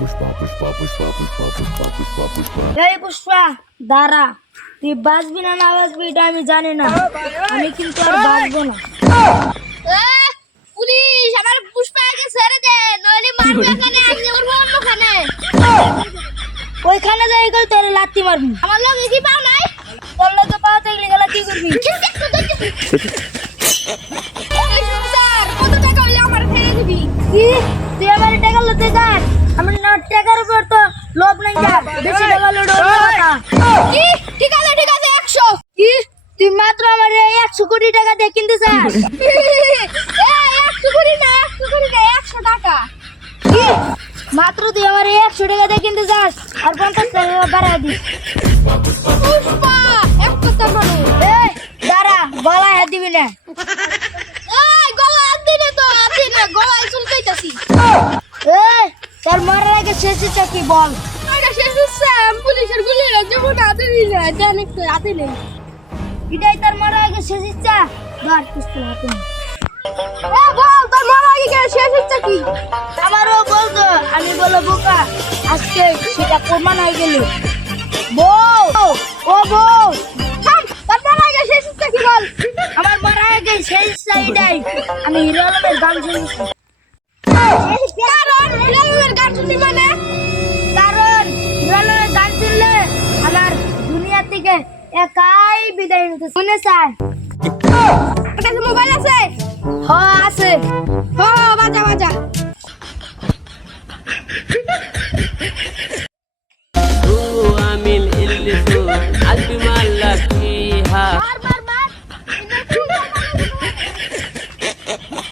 পুষ্পা পুষ্পা পুষ্পা পুষ্পা পুষ্পা পুষ্পা পুষ্পা এই পুষ্পা দাঁড়া। তুই বাঁচবি না না বাঁচবি এটা আমি জানি না। আমি কিন্তু আর বাঁচবো না। পুলিশ আমার পুষ্পা আগে ছেড়ে দে নইলে মারবে এখানে আমি যাব অন্যখানে। ওইখানে যাই করে তোর লাত্তি মারবি। আমার লগে কি পাও নাই? তোর লোকে পাওয়া থাকলে গেলা কি করবি? কত টাকা হইলে আমার ফেলে দিবি? কি? তুই আমার টাকা লতে যাস? টাকার উপর তো লোভ নাই বেশি টাকা লোড কি? ঠিক আছে ঠিক আছে একশো। কি? তুই মাত্র আমার এই একশো কোটি টাকা দিয়ে কিনতে চাস এই একশো কোটি না একশো কোটি না একশো টাকা। কি? মাত্র তুই আমার এই একশো টাকা দিয়ে কিনতে চাস আর পঞ্চাশ টাকা বাড়া দিস। পুষ্পা এক কথা বলো। এই দাঁড়া হাত দিবি না। মরার আগে শেষ ইচ্ছা কি বল? এটা শেষ পুলিশের গুলি যেমন হাতে দিলে দেন একটু হাতে এটাই তোর মরার আগে শেষ ইচ্ছা ধর পিস্তল হাতে। বল তোর মারা আগে শেষ হচ্ছে কি? আমারও বলতো আমি বলো বোকা আজকে সেটা প্রমাণ হয়ে গেল। বউ ও বউ তোর মারা আগে শেষ হচ্ছে কি বল? আমার মরার আগে শেষ ইচ্ছা এটাই আমি হিরো আলমের গান শুনছি। ठीक है। या काय भी दे तो सुन सर। हाँ।